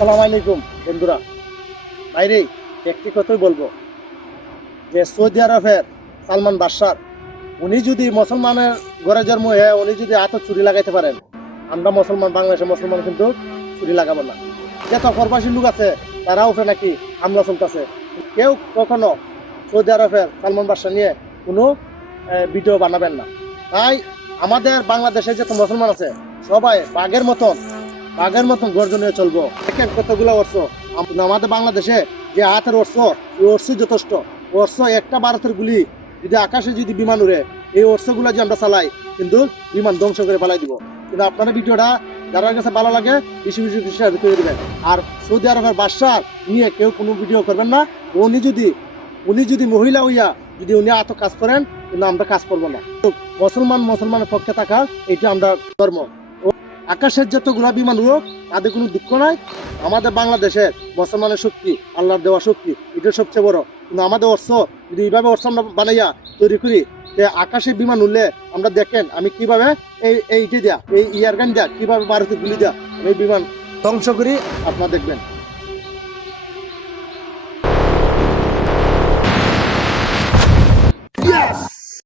আসসালামু আলাইকুম বন্ধুরা। বাইরে একটি কথাই বলবো যে সৌদি আরবের সালমান বাদশাহ উনি যদি মুসলমানের ঘরে জন্ম হয়ে উনি যদি হাতে চুরি লাগাইতে পারেন, আমরা মুসলমান বাংলাদেশের মুসলমান কিন্তু চুরি লাগাবো না। যত প্রবাসী লোক আছে তারা উপরে নাকি হামলা চলতেছে, কেউ কখনো সৌদি আরবের সালমান বাদশাহ নিয়ে কোনো ভিডিও বানাবেন না। তাই আমাদের বাংলাদেশে যত মুসলমান আছে সবাই বাঘের মতন গর্জনীয় চলবো। দেখেন কতগুলো অর্থ আমাদের বাংলাদেশে যে হাতের অর্থ, এই অর্থ যথেষ্ট। অর্থ একটা ভারতের গুলি যদি আকাশে যদি বিমান উড়ে, এই অর্থগুলো যে আমরা চালাই কিন্তু বিমান ধ্বংস করে পালাই দিব। কিন্তু আপনারা ভিডিওটা যারা কাছে ভালো লাগে বেশি বেশি শেয়ার করে দেবেন। আর সৌদি আরবের বাদশাহ নিয়ে কেউ কোনো ভিডিও করবেন না। উনি যদি মহিলা হইয়া যদি উনি এত কাজ করেন, কিন্তু আমরা কাজ করবো না। মুসলমানের পক্ষে থাকা এটা আমরা ধর্ম। আকাশের যতগুলা বিমান উড়ুক তাদের কোনো দুঃখ নাই। আমাদের বাংলাদেশের মুসলমানের শক্তি, আল্লাহর দেওয়া শক্তি, এটা সবচেয়ে বড়। কিন্তু আমাদের অর্থ যদি এইভাবে অর্থ আমরা বানাইয়া তৈরি করি, আকাশে বিমান উঠলে আমরা দেখেন আমি কিভাবে এই ইয়ারগান দিয়া কিভাবে ভারতে গুলি দেয়া আমি বিমান ধ্বংস করি, আপনারা দেখবেন।